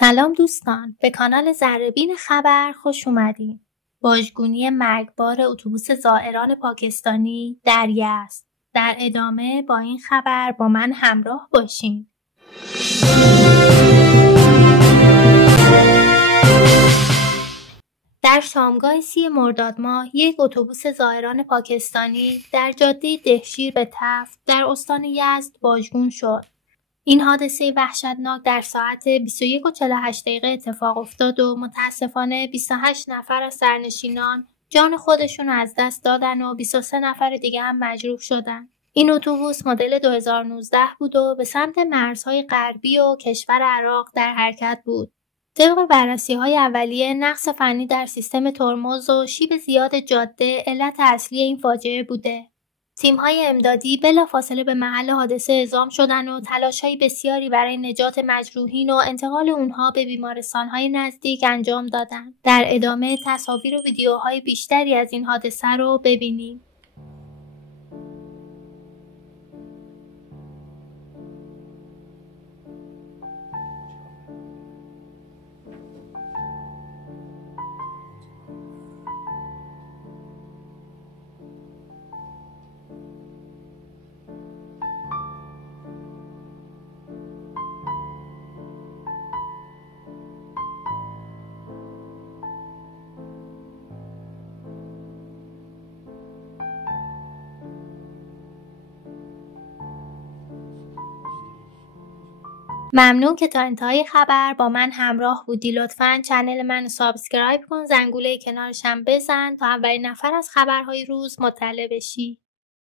سلام دوستان، به کانال ذره‌بین خبر خوش اومدین. واژگونی مرگبار اتوبوس زائران پاکستانی در یزد. در ادامه با این خبر با من همراه باشین. در شامگاه 30 مرداد ماه یک اتوبوس زائران پاکستانی در جاده دهشیر به تفت در استان یزد واژگون شد. این حادثه وحشتناک در ساعت 21:48 اتفاق افتاد و متاسفانه 28 نفر از سرنشینان جان خودشون از دست دادن و 23 نفر دیگه هم مجروح شدن. این اتوبوس مدل 2019 بود و به سمت مرزهای غربی و کشور عراق در حرکت بود. طبق بررسی‌های اولیه، نقص فنی در سیستم ترمز و شیب زیاد جاده علت اصلی این فاجعه بوده. تیم‌های امدادی بلافاصله به محل حادثه اعزام شدند و تلاش‌های بسیاری برای نجات مجروحین و انتقال اونها به بیمارستان‌های نزدیک انجام دادند. در ادامه تصاویر و ویدیوهای بیشتری از این حادثه رو ببینیم. ممنون که تا انتهای خبر با من همراه بودی. لطفاً چنل منو سابسکرایب کن، زنگوله کنارشم بزن تا اولین نفر از خبرهای روز مطلع بشی.